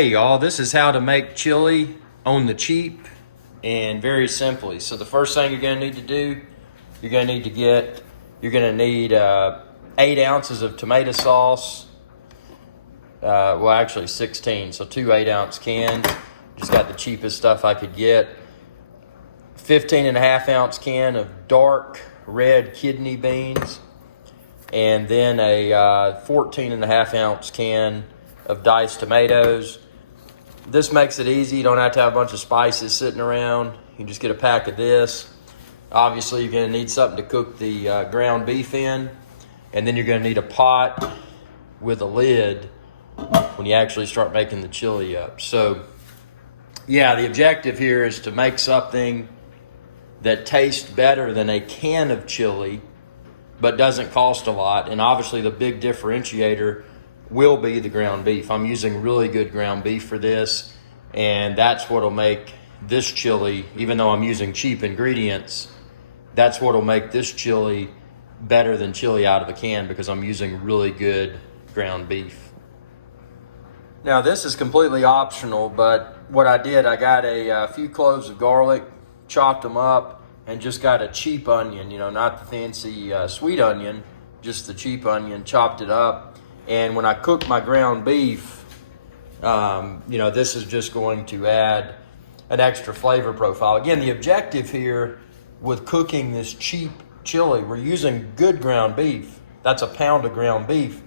Okay, y'all, this is how to make chili on the cheap and very simply. So the first thing you're gonna need to do, you're gonna need 8 ounces of tomato sauce. Well, actually 16, so 2 8-ounce cans. Just got the cheapest stuff I could get. 15.5-ounce can of dark red kidney beans, and then a 14.5-ounce can of diced tomatoes. This makes it easy. You don't have to have a bunch of spices sitting around. You can just get a pack of this. Obviously, you're going to need something to cook the ground beef in, and then you're going to need a pot with a lid when you actually start making the chili up. So, yeah, the objective here is to make something that tastes better than a can of chili, but doesn't cost a lot. And obviously, the big differentiator will be the ground beef. I'm using really good ground beef for this, and that's what'll make this chili, even though I'm using cheap ingredients, that's what'll make this chili better than chili out of a can, because I'm using really good ground beef. Now, this is completely optional, but what I did, I got a few cloves of garlic, chopped them up, and just got a cheap onion, not the fancy sweet onion, just the cheap onion, chopped it up. And when I cook my ground beef, this is just going to add an extra flavor profile. Again, the objective here with cooking this cheap chili, we're using good ground beef. That's a pound of ground beef,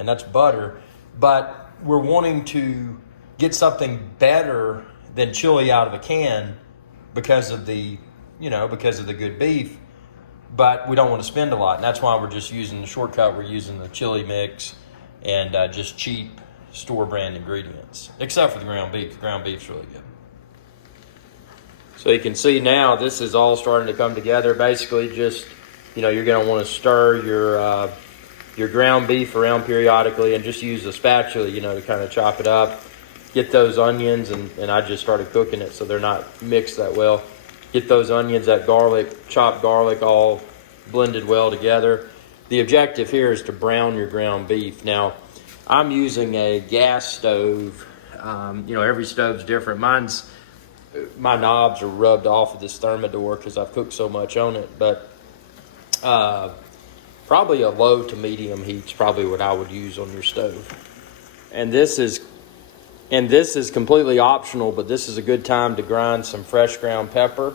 and that's butter. But we're wanting to get something better than chili out of a can because of the good beef. But we don't want to spend a lot, and that's why we're just using the shortcut. We're using the chili mix and just cheap store brand ingredients, except for the ground beef. The ground beef's really good. So you can see now this is all starting to come together. Basically, just you're going to want to stir your ground beef around periodically, and just use a spatula, to kind of chop it up. Get those onions, and I just started cooking it, so they're not mixed that well. Get those onions, that garlic, chopped garlic, all blended well together. The objective here is to brown your ground beef. Now, I'm using a gas stove. Every stove's different. My knobs are rubbed off of this Thermidor because I've cooked so much on it. But probably a low to medium heat's probably what I would use on your stove. And this is completely optional, but this is a good time to grind some fresh ground pepper,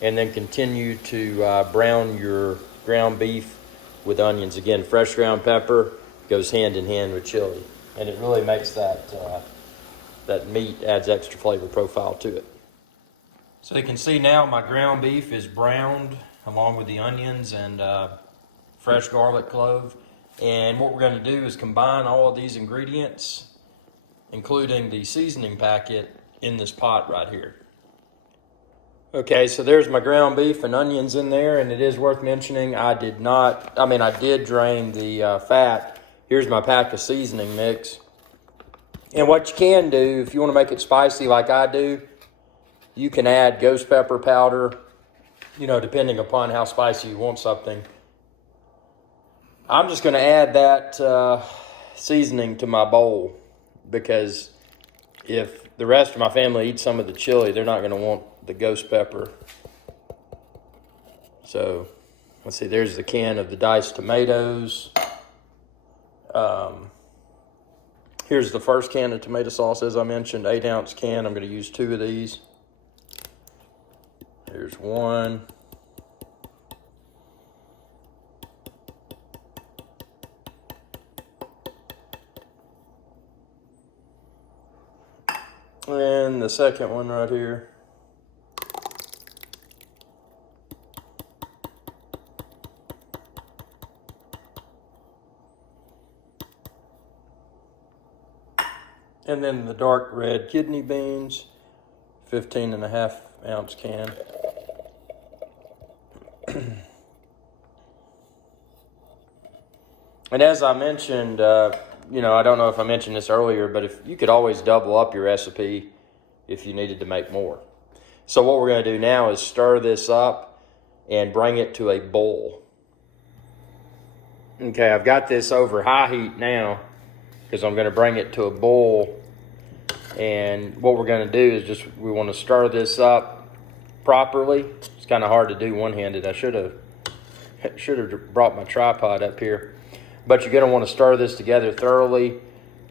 and then continue to brown your ground beef with onions. Again, fresh ground pepper goes hand in hand with chili, and it really makes that meat, adds extra flavor profile to it. So you can see now my ground beef is browned along with the onions and fresh garlic clove. And what we're going to do is combine all of these ingredients, including the seasoning packet, in this pot right here. Okay, so there's my ground beef and onions in there, and it is worth mentioning I did drain the fat. Here's my pack of seasoning mix. And what you can do, if you want to make it spicy like I do, you can add ghost pepper powder, depending upon how spicy you want something. I'm just going to add that seasoning to my bowl, because if the rest of my family eats some of the chili, they're not going to want the ghost pepper. So let's see, there's the can of the diced tomatoes. Here's the first can of tomato sauce, as I mentioned, 8-ounce can. I'm going to use 2 of these. Here's one. And the second one right here. And then the dark red kidney beans, 15.5-ounce can. And as I mentioned, I don't know if I mentioned this earlier, but if you could always double up your recipe if you needed to make more. So what we're going to do now is stir this up and bring it to a boil. Okay, I've got this over high heat now because I'm going to bring it to a boil And what we're going to do is we want to stir this up properly. It's kind of hard to do one-handed. I should have brought my tripod up here. But you're going to want to stir this together thoroughly,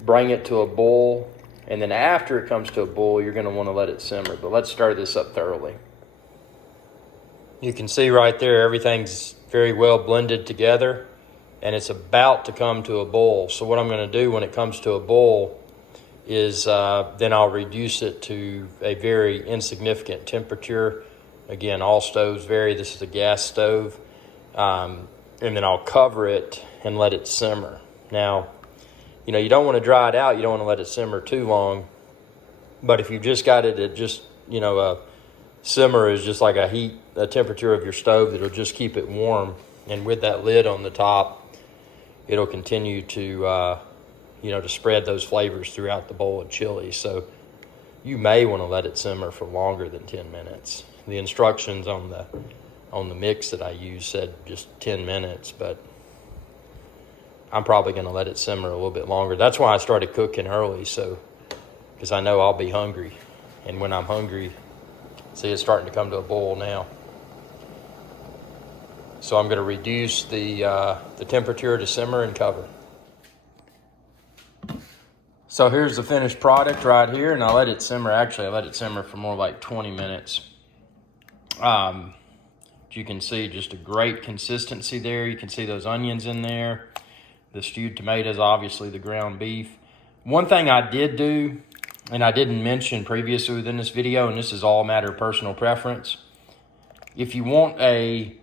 bring it to a boil, and then after it comes to a boil, you're going to want to let it simmer. But let's stir this up thoroughly. You can see right there, everything's very well blended together, and it's about to come to a boil. So what I'm going to do when it comes to a boil is then I'll reduce it to a very insignificant temperature. Again, all stoves vary. This is a gas stove. And then I'll cover it and let it simmer. Now, you don't want to dry it out. You don't want to let it simmer too long. But if you've just got it at just, a simmer is just like a temperature of your stove that'll just keep it warm. And with that lid on the top, it'll continue to to spread those flavors throughout the bowl of chili. So you may want to let it simmer for longer than 10 minutes. The instructions on the mix that I used said just 10 minutes, but I'm probably going to let it simmer a little bit longer. That's why I started cooking early, because I know I'll be hungry. And when I'm hungry, see, it's starting to come to a boil now. So I'm going to reduce the temperature to simmer and cover. So here's the finished product right here, and I let it simmer. Actually, I let it simmer for more like 20 minutes. You can see just a great consistency there. You can see those onions in there. The stewed tomatoes, obviously the ground beef. One thing I did do, and I didn't mention previously within this video, and this is all a matter of personal preference. If you want a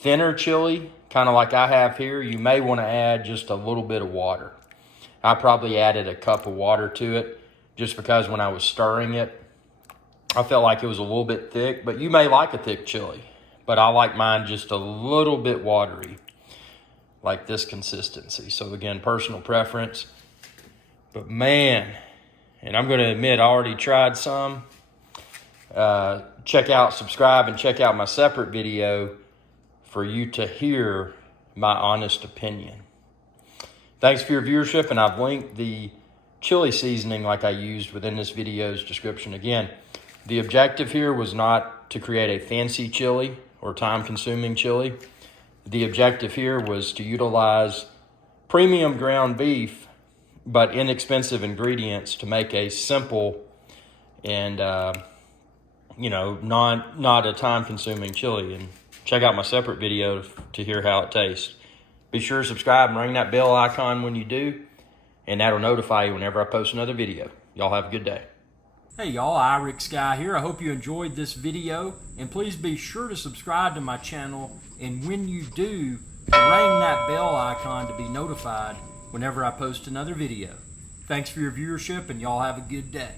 thinner chili, kind of like I have here, you may want to add just a little bit of water. I probably added a cup of water to it just because when I was stirring it, I felt like it was a little bit thick, but you may like a thick chili. But I like mine just a little bit watery, like this consistency. So again, personal preference. But man, and I'm going to admit I already tried some. Subscribe and check out my separate video for you to hear my honest opinion. Thanks for your viewership, and I've linked the chili seasoning like I used within this video's description. Again, the objective here was not to create a fancy chili or time-consuming chili. The objective here was to utilize premium ground beef, but inexpensive ingredients to make a simple and, not a time-consuming chili. And check out my separate video to hear how it tastes. Be sure to subscribe and ring that bell icon when you do, and that'll notify you whenever I post another video. Y'all have a good day. Hey y'all, IrixGuy here. I hope you enjoyed this video, and please be sure to subscribe to my channel, and when you do, ring that bell icon to be notified whenever I post another video. Thanks for your viewership, and y'all have a good day.